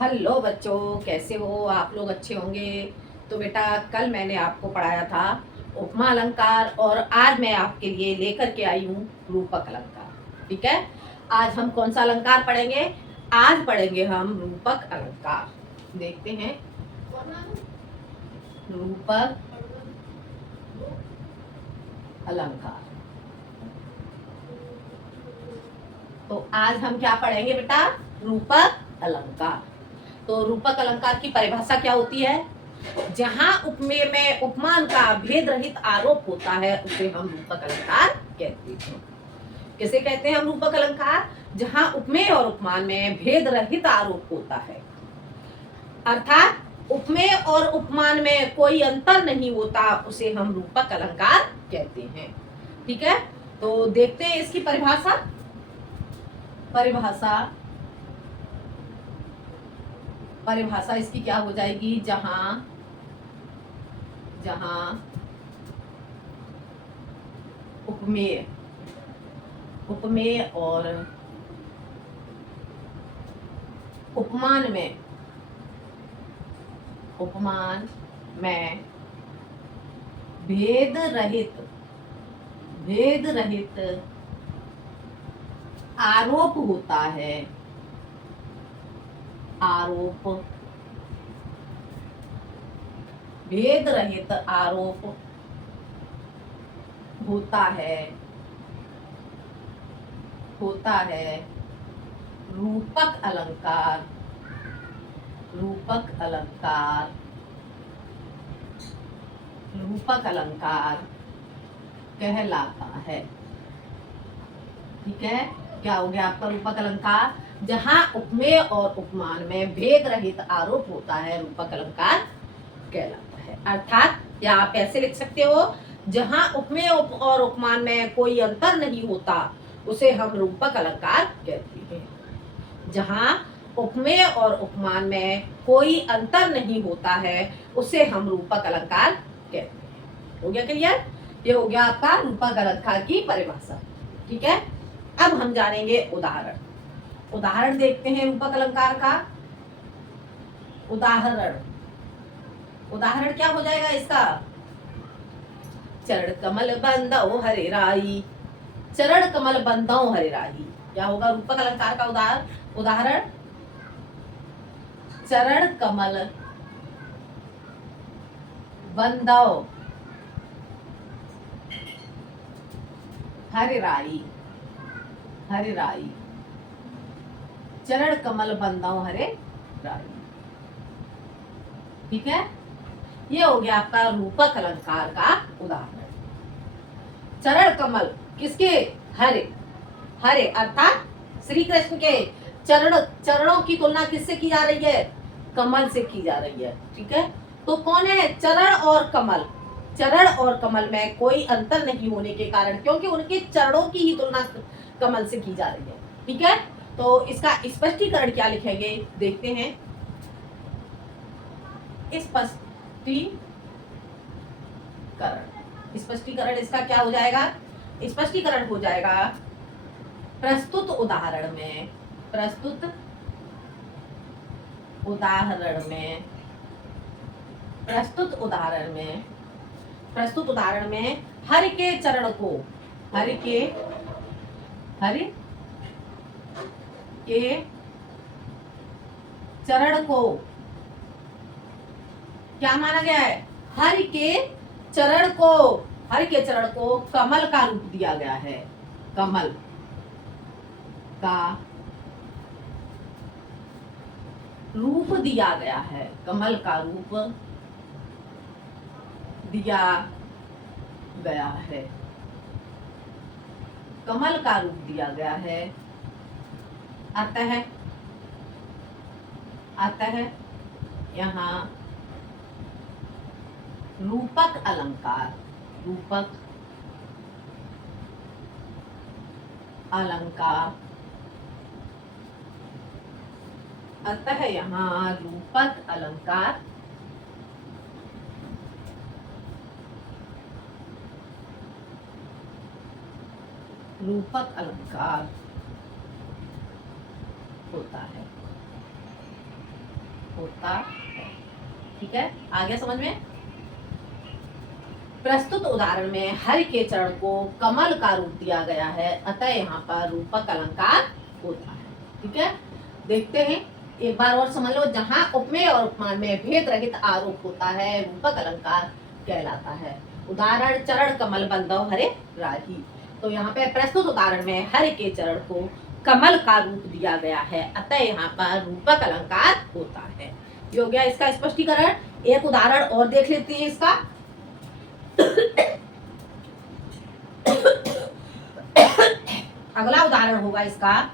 Hello बच्चों, कैसे हो आप लोग? अच्छे होंगे। तो बेटा, कल मैंने आपको पढ़ाया था उपमा अलंकार और आज मैं आपके लिए लेकर के आई हूँ रूपक अलंकार। ठीक है। आज हम कौन सा अलंकार पढ़ेंगे? आज पढ़ेंगे हम रूपक अलंकार। देखते हैं रूपक अलंकार। तो आज हम क्या पढ़ेंगे बेटा? रूपक अलंकार। तो रूपक अलंकार की परिभाषा क्या होती है? जहां उपमेय में उपमान का भेद रहित आरोप होता है उसे हम रूपक अलंकार कहते हैं। किसे कहते हैं हम रूपक अलंकार? जहां उपमेय और उपमान में भेद रहित आरोप होता है, अर्थात उपमेय और उपमान में कोई अंतर नहीं होता, उसे हम रूपक अलंकार कहते हैं। ठीक है। तो देखते हैं इसकी परिभाषा। परिभाषा परिभाषा इसकी क्या हो जाएगी? जहां जहां उपमेय उपमेय और उपमान में भेद रहित आरोप होता है। भेद रहित आरोप होता है रूपक अलंकार कहलाता है। ठीक है। क्या हो गया आपका रूपक अलंकार? जहां उपमेय और उपमान में भेद रहित आरोप होता है, रूपक अलंकार कहलाता है। अर्थात या आप ऐसे लिख सकते हो, जहां उपमेय और उपमान में कोई अंतर नहीं होता उसे हम रूपक अलंकार कहते हैं। जहां उपमेय और उपमान में कोई अंतर नहीं होता है उसे हम रूपक अलंकार कहते हैं। हो गया क्लियर? ये हो गया आपका रूपक अलंकार की परिभाषा। ठीक है। अब हम जानेंगे उदाहरण देखते हैं रूपक अलंकार का। उदाहरण क्या हो जाएगा इसका? चरण कमल बंदो हरे राई। चरण कमल बंदो हरे राई क्या होगा रूपक अलंकार का उदाहरण? चरण कमल बंदो हरे राई। चरण कमल बंदो हरे राई। ठीक है। ये हो गया आपका रूपक अलंकार का उदाहरण। चरण कमल किसके? हरे अर्थात श्री कृष्ण के चरणों की तुलना किससे की जा रही है? कमल से की जा रही है। ठीक है। तो कौन है चरण और कमल? चरण और कमल में कोई अंतर नहीं होने के कारण, क्योंकि उनके चरणों की ही तुलना कमल से की जा रही है। ठीक है। तो इसका स्पष्टीकरण क्या लिखेंगे देखते हैं। स्पष्टीकरण इसका क्या हो जाएगा? स्पष्टीकरण हो जाएगा प्रस्तुत उदाहरण में हरि के चरण को क्या माना गया है? हरि के चरण को कमल का रूप दिया गया है। कमल का रूप दिया गया है। कमल का रूप दिया गया है। कमल का रूप दिया गया है। अतः यहाँ रूपक अलंकार अतः यहाँ रूपक अलंकार होता है। होता है। ठीक है, आ गया समझ में। प्रस्तुत उदाहरण में हर के चरण को कमल का रूप दिया गया है, अतः यहाँ पर रूपक अलंकार होता है। ठीक है, देखते हैं एक बार और समझ लो। जहां उपमेय और उपमान में भेद रहित आरोप होता है, रूपक अलंकार कहलाता है। उदाहरण चरण कमल बंधव हरे राही। तो यहाँ पे प्रस्तुत उदाहरण में हर के चरण को कमल का रूप दिया गया है, अतः यहाँ पर रूपक अलंकार होता है। ये हो गया इसका स्पष्टीकरण। एक उदाहरण और देख लेते हैं इसका। अगला उदाहरण होगा इसका।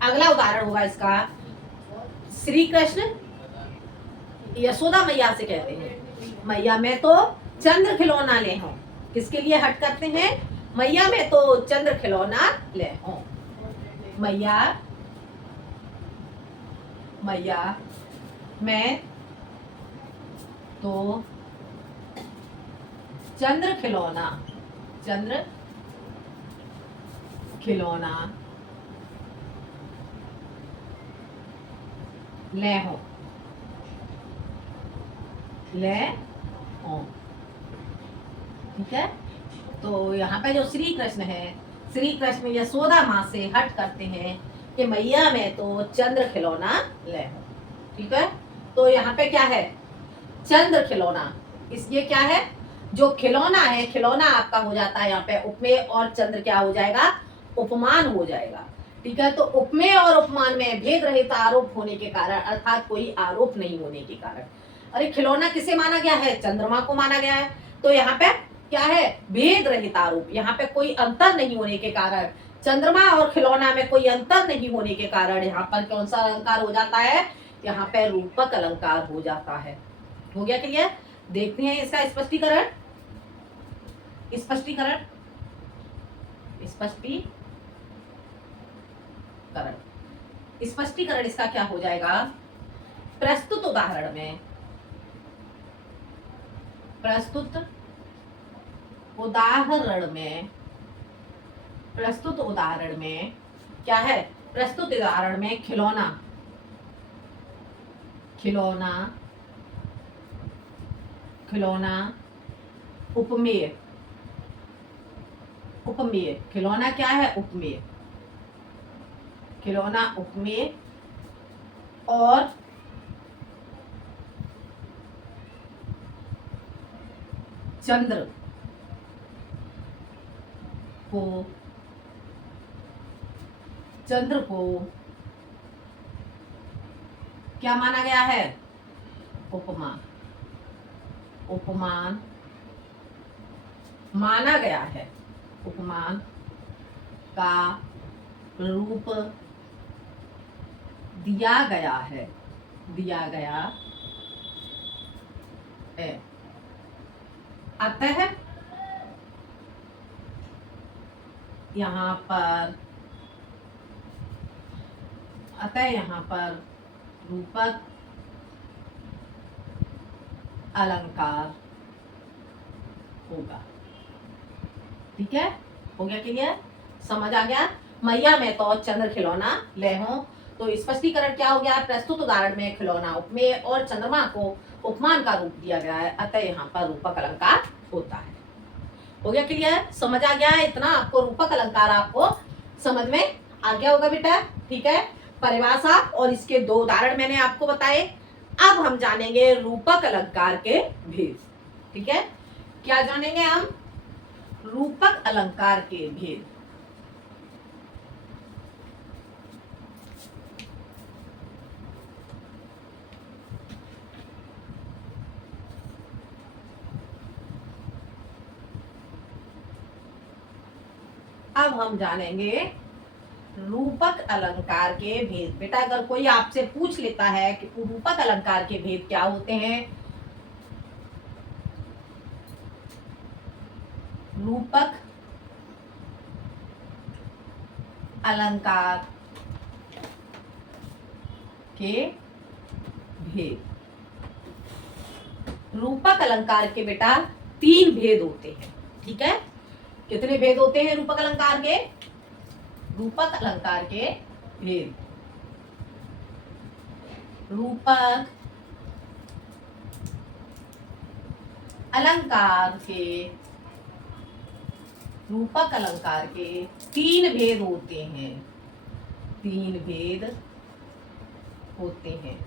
अगला उदाहरण होगा इसका। श्री कृष्ण यशोदा मैया से कहते हैं, मैया मैं तो चंद्र खिलौना ले हूं। किसके लिए हट करते हैं? मैया मैं तो चंद्र खिलौना ले हूं। मैया मैं तो चंद्र खिलौना ले हूं। ठीक है, तो यहाँ पे जो श्री कृष्ण है, श्री कृष्ण यशोदा माँ से हट करते हैं कि मैया मैं तो चंद्र खिलौना ले हूं। ठीक है, तो यहाँ पे क्या है? चंद्र खिलौना। इस ये क्या है? जो खिलौना है, खिलौना आपका हो जाता है यहाँ पे उपमेय, और चंद्र क्या हो जाएगा? उपमान हो जाएगा। ठीक है, तो उपमेय और उपमान में भेद रहित आरोप होने के कारण, अर्थात कोई आरोप नहीं होने के कारण। अरे खिलौना किसे माना गया है? चंद्रमा को माना गया है। तो यहाँ पे क्या है? भेद रहित आरोप। यहाँ पे कोई अंतर नहीं होने के कारण, चंद्रमा और खिलौना में कोई अंतर नहीं होने के कारण यहाँ पर कौन सा अलंकार हो जाता है? यहाँ पे रूपक अलंकार हो जाता है। हो गया क्लियर? देखते हैं इसका स्पष्टीकरण। स्पष्टीकरण इसका क्या हो जाएगा? प्रस्तुत उदाहरण में क्या है? प्रस्तुत उदाहरण में खिलौना उपमेय। खिलौना क्या है? उपमेय। खिलौना उपमेय और चंद्र को क्या माना गया है? उपमान माना गया है। उपमान का रूप दिया गया है। अतः यहाँ पर रूपक अलंकार होगा। ठीक है, हो गया क्लियर? समझ आ गया? मैया मैं तो चंद्र खिलौना ले हूं। तो स्पष्टीकरण क्या हो गया? प्रस्तुत उदाहरण में खिलौना उपमेय और चंद्रमा को उपमान का रूप दिया गया है, अतः यहाँ पर रूपक अलंकार होता है। हो गया क्लियर? समझ आ गया? इतना आपको रूपक अलंकार आपको समझ में आ गया होगा बेटा। ठीक है, परिभाषा और इसके दो उदाहरण मैंने आपको बताए। अब हम जानेंगे रूपक अलंकार के भेद। ठीक है, क्या जानेंगे हम? रूपक अलंकार के भेद। अब हम जानेंगे रूपक अलंकार के भेद। बेटा अगर कोई आपसे पूछ लेता है कि रूपक अलंकार के भेद क्या होते हैं, रूपक अलंकार के भेद। रूपक अलंकार के बेटा 3 भेद होते हैं। ठीक है, कितने भेद होते हैं रूपक अलंकार के? रूपक अलंकार के भेद। रूपक अलंकार के तीन भेद होते हैं। तीन भेद होते हैं।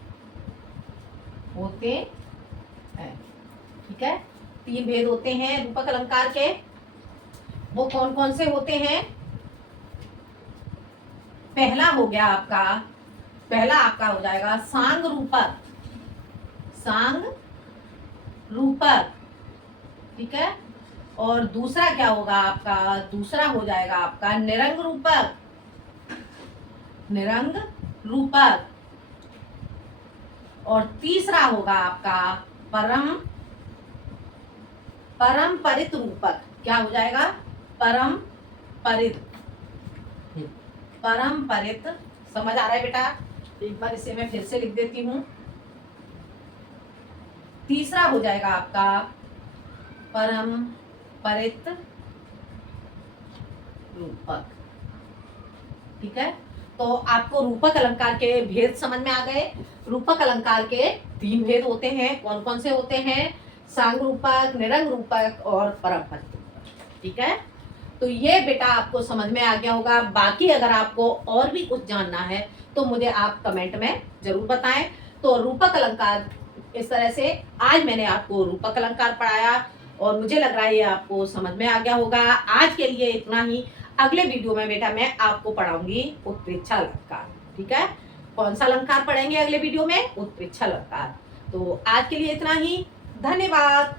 ठीक है, तीन भेद होते हैं रूपक अलंकार के। वो कौन कौन से होते हैं? पहला आपका हो जाएगा सांग रूपक। ठीक है, और दूसरा क्या होगा आपका? दूसरा हो जाएगा आपका निरंग रूपक। और तीसरा होगा आपका परम्परित रूपक। क्या हो जाएगा? परम्परित। समझ आ रहा है बेटा? एक बार इसे मैं फिर से लिख देती हूँ। तीसरा हो जाएगा आपका परम्परित रूपक। ठीक है, तो आपको रूपक अलंकार के भेद समझ में आ गए। रूपक अलंकार के तीन भेद होते हैं। कौन कौन से होते हैं? सांग रूपक, निरंग रूपक और परम्परित रूपक। ठीक है, तो ये बेटा आपको समझ में आ गया होगा। बाकी अगर आपको और भी कुछ जानना है तो मुझे आप कमेंट में जरूर बताएं। तो रूपक अलंकार इस तरह से आज मैंने आपको रूपक अलंकार पढ़ाया और मुझे लग रहा है ये आपको समझ में आ गया होगा। आज के लिए इतना ही। अगले वीडियो में बेटा मैं आपको पढ़ाऊंगी उत्प्रेक्षा अलंकार। ठीक है, कौन सा अलंकार पढ़ेंगे अगले वीडियो में? उत्प्रेक्षा अलंकार। तो आज के लिए इतना ही। धन्यवाद।